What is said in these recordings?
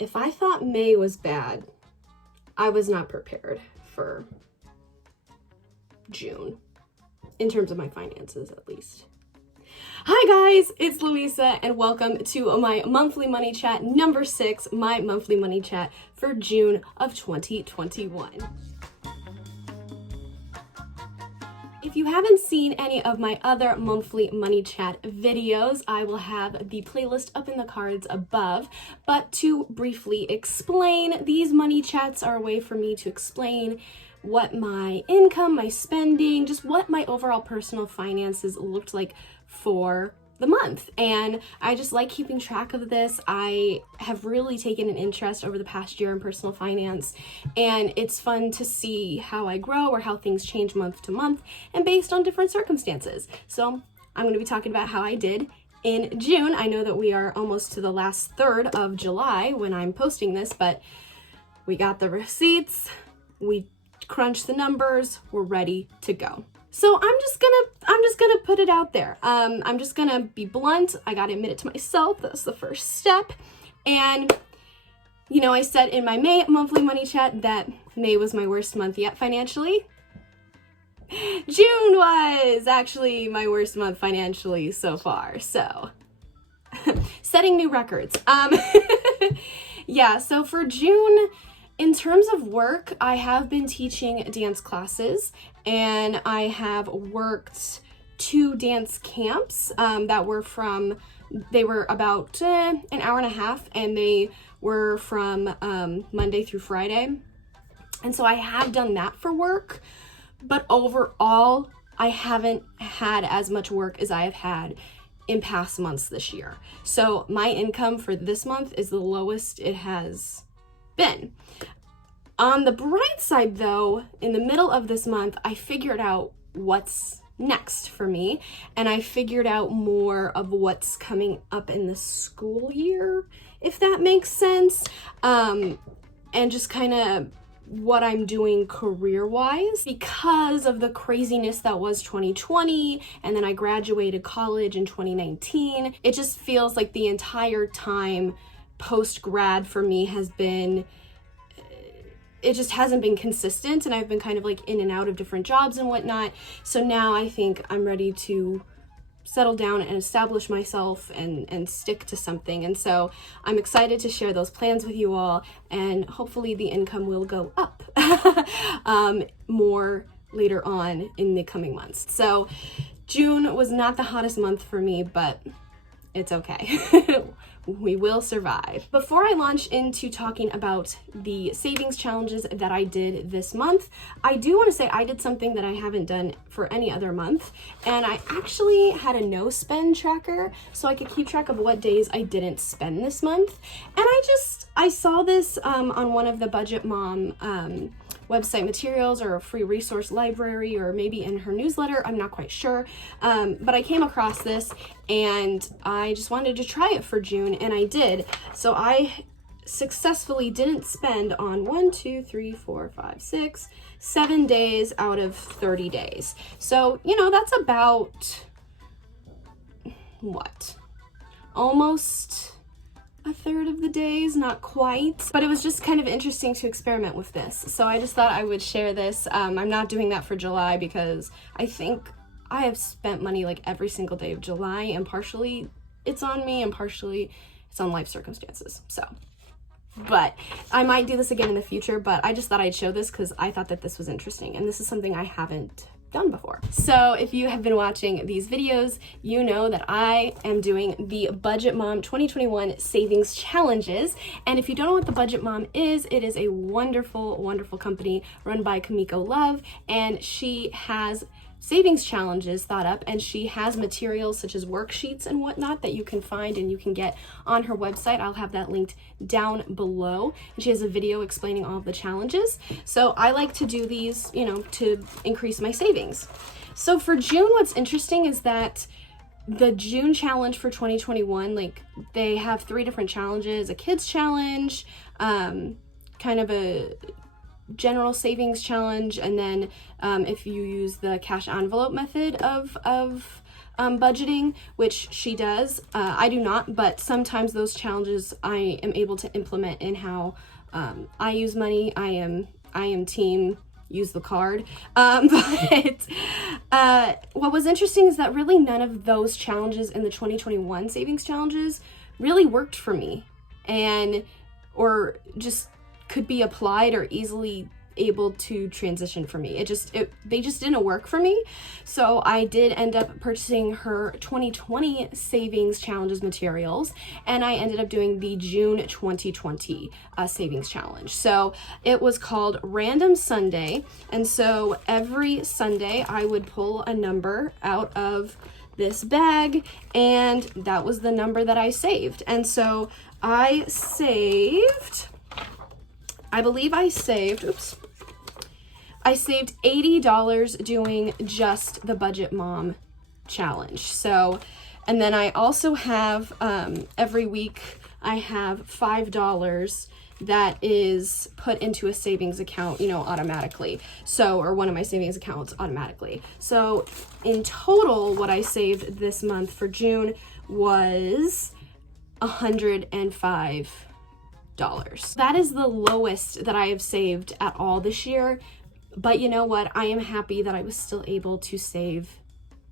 if I thought May was bad, I was not prepared for June, in terms of my finances at least. Hi guys, it's Louisa and welcome to my monthly money chat number 6, my monthly money chat for June of 2021. If you haven't seen any of my other monthly money chat videos, I will have the playlist up in the cards above. But to briefly explain, these money chats are a way for me to explain what my income, my spending, just what my overall personal finances looked like for the month. And I just like keeping track of this. I have really taken an interest over the past year in personal finance, and it's fun to see how I grow or how things change month to month and based on different circumstances. So I'm going to be talking about how I did in June. I know that we are almost to the last third of July when I'm posting this, but we got the receipts, we crunched the numbers, we're ready to go. So I'm just gonna put it out there. I'm just gonna be blunt. I gotta admit it to myself. That's the first step. And you know, I said in my May monthly money chat that May was my worst month yet financially. June was actually my worst month financially so far. So setting new records. Yeah, so for June, in terms of work, I have been teaching dance classes, and I have worked 2 dance camps they were about an hour and a half, and they were from Monday through Friday. And so I have done that for work, but overall, I haven't had as much work as I have had in past months this year. So my income for this month is the lowest it has been. On the bright side though, in the middle of this month, I figured out what's next for me, and I figured out more of what's coming up in the school year, if that makes sense, and just kind of what I'm doing career-wise because of the craziness that was 2020, and then I graduated college in 2019. It just feels like the entire time post-grad for me has been, it just hasn't been consistent, and I've been kind of like in and out of different jobs and whatnot. So now I think I'm ready to settle down and establish myself and stick to something. And so I'm excited to share those plans with you all, and hopefully the income will go up more later on in the coming months. So June was not the hottest month for me, but it's okay. We will survive. Before I launch into talking about the savings challenges that I did this month, I do want to say I did something that I haven't done for any other month, and I actually had a no spend tracker so I could keep track of what days I didn't spend this month. And I saw this on one of the Budget Mom website materials or a free resource library, or maybe in her newsletter, I'm not quite sure, but I came across this and I just wanted to try it for June, and I did. So I successfully didn't spend on 7 days out of 30 days. So, you know, that's about what? Almost a third of the days, not quite, but it was just kind of interesting to experiment with this. So I just thought I would share this. I'm not doing that for July because I think I have spent money like every single day of July, and partially it's on me and partially it's on life circumstances. So, but I might do this again in the future, but I just thought I'd show this because I thought that this was interesting, and this is something I haven't done before. So if you have been watching these videos, you know that I am doing the Budget Mom 2021 savings challenges. And if you don't know what the Budget Mom is, it is a wonderful, wonderful company run by Kamiko Love, and she has savings challenges thought up, and she has materials such as worksheets and whatnot that you can find and you can get on her website. I'll have that linked down below, and she has a video explaining all of the challenges. So I like to do these, you know, to increase my savings. So for June, what's interesting is that the June challenge for 2021, like they have 3 different challenges: a kids challenge, kind of a general savings challenge, and then if you use the cash envelope method of budgeting, which she does. I do not, but sometimes those challenges I am able to implement in how I use money. I am team use the card. But what was interesting is that really none of those challenges in the 2021 savings challenges really worked for me, or just could be applied or easily able to transition for me. They just didn't work for me. So I did end up purchasing her 2020 savings challenges materials, and I ended up doing the June 2020 savings challenge. So it was called Random Sunday, and so every Sunday I would pull a number out of this bag, and that was the number that I saved. And so I believe I saved $80 doing just the Budget Mom challenge. So, and then I also have, every week I have $5 that is put into a savings account, automatically. So, or one of my savings accounts automatically. So in total, what I saved this month for June was $105. That is the lowest that I have saved at all this year. But you know what? I am happy that I was still able to save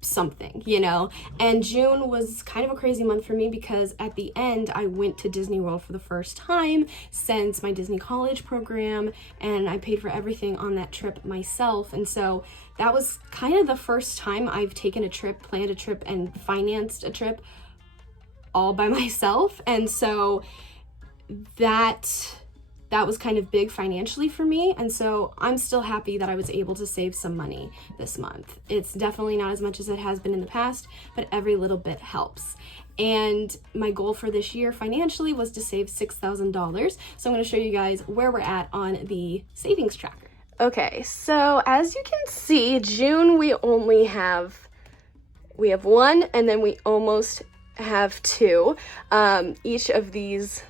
something, And June was kind of a crazy month for me because at the end, I went to Disney World for the first time since my Disney College program, and I paid for everything on that trip myself. And so that was kind of the first time I've taken a trip, planned a trip, and financed a trip all by myself. And so that was kind of big financially for me, and so I'm still happy that I was able to save some money this month. It's definitely not as much as it has been in the past, but every little bit helps. And my goal for this year financially was to save $6,000. So I'm going to show you guys where we're at on the savings tracker. Okay, so as you can see, June we have one, and then we almost have two. Each of these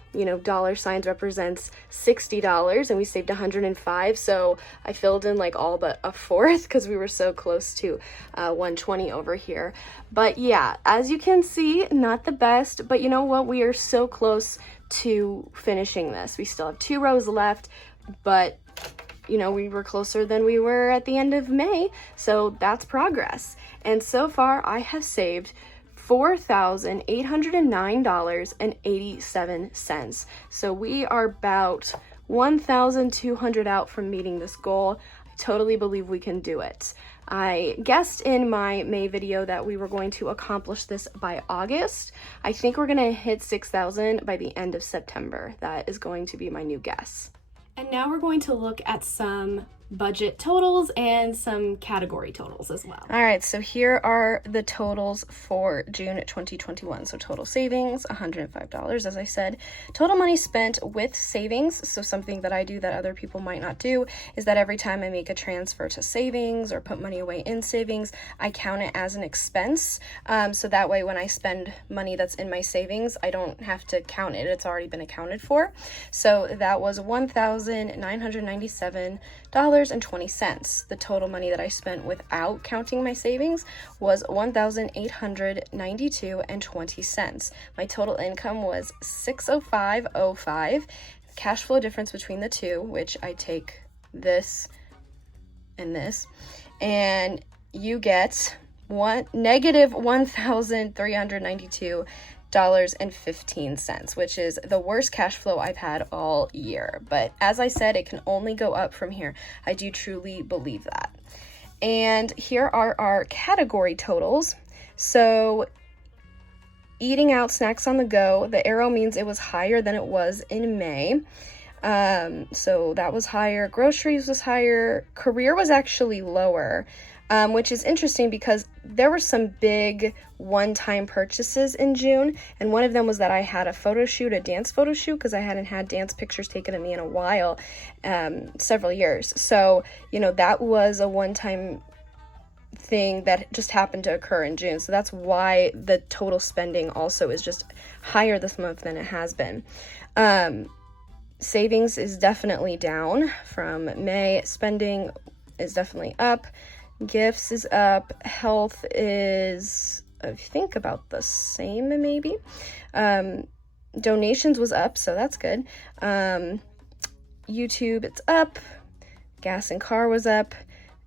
dollar signs represents $60, and we saved $105. So I filled in like all but a fourth because we were so close to 120 over here. But yeah, as you can see, not the best, but you know what? We are so close to finishing this. We still have 2 rows left, but we were closer than we were at the end of May. So that's progress. And so far I have saved $4,809.87. So we are about 1,200 out from meeting this goal. I totally believe we can do it. I guessed in my May video that we were going to accomplish this by August. I think we're gonna hit 6,000 by the end of September. That is going to be my new guess. And now we're going to look at some budget totals and some category totals as well. All right, so here are the totals for June 2021. So total savings, $105, as I said. Total money spent with savings, so something that I do that other people might not do, is that every time I make a transfer to savings or put money away in savings, I count it as an expense. So that way when I spend money that's in my savings, I don't have to count it. It's already been accounted for. So that was $1,997.20. The total money that I spent without counting my savings was $1,892.20. My total income was $605.05. Cash flow difference between the two, which I take this and this, and you get negative $1,392.15, which is the worst cash flow I've had all year. But as I said, it can only go up from here. I do truly believe that. And here are our category totals. So eating out, snacks on the go, the arrow means it was higher than it was in May. So that was higher. Groceries was higher. Career was actually lower. Which is interesting because there were some big one-time purchases in June, and one of them was that I had a dance photo shoot, because I hadn't had dance pictures taken of me in a while, several years. So, that was a one-time thing that just happened to occur in June. So that's why the total spending also is just higher this month than it has been. Savings is definitely down from May. Spending is definitely up. Gifts is up. Health is I think about the same, maybe. Donations was up, so that's good. YouTube, it's up. Gas and car was up.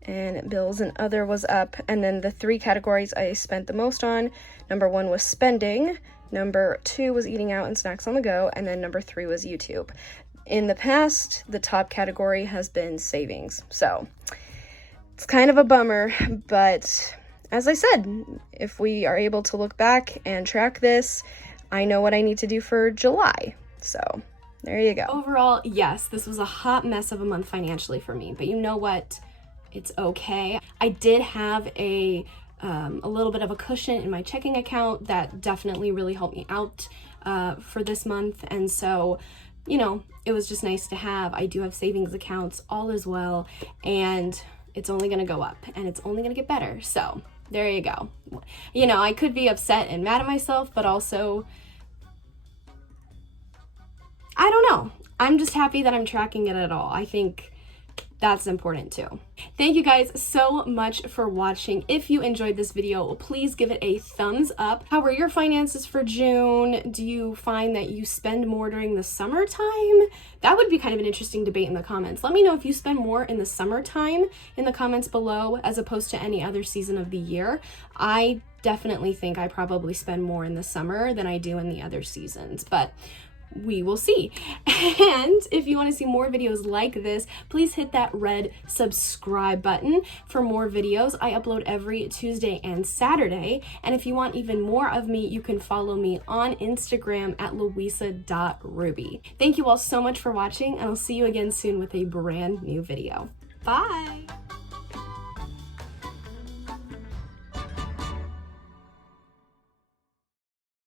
And bills and other was up. And then the 3 categories I spent the most on, number 1 was spending, number 2 was eating out and snacks on the go, and then number 3 was YouTube. In the past, the top category has been savings. So it's kind of a bummer, but as I said, if we are able to look back and track this, I know what I need to do for July. So there you go. Overall, yes, this was a hot mess of a month financially for me, but you know what? It's okay. I did have a little bit of a cushion in my checking account that definitely really helped me out for this month. And so, you know, it was just nice to have. I do have savings accounts, all as well, and it's only going to go up and it's only going to get better. So there you go. You know, I could be upset and mad at myself, but also, I don't know. I'm just happy that I'm tracking it at all. I think that's important too. Thank you guys so much for watching. If you enjoyed this video, please give it a thumbs up. How were your finances for June? Do you find that you spend more during the summertime? That would be kind of an interesting debate in the comments. Let me know if you spend more in the summertime in the comments below as opposed to any other season of the year. I definitely think I probably spend more in the summer than I do in the other seasons, but we will see. And if you want to see more videos like this, please hit that red subscribe button for more videos. I upload every Tuesday and Saturday. And if you want even more of me, you can follow me on Instagram at louisa.ruby. Thank you all so much for watching, and I'll see you again soon with a brand new video. Bye!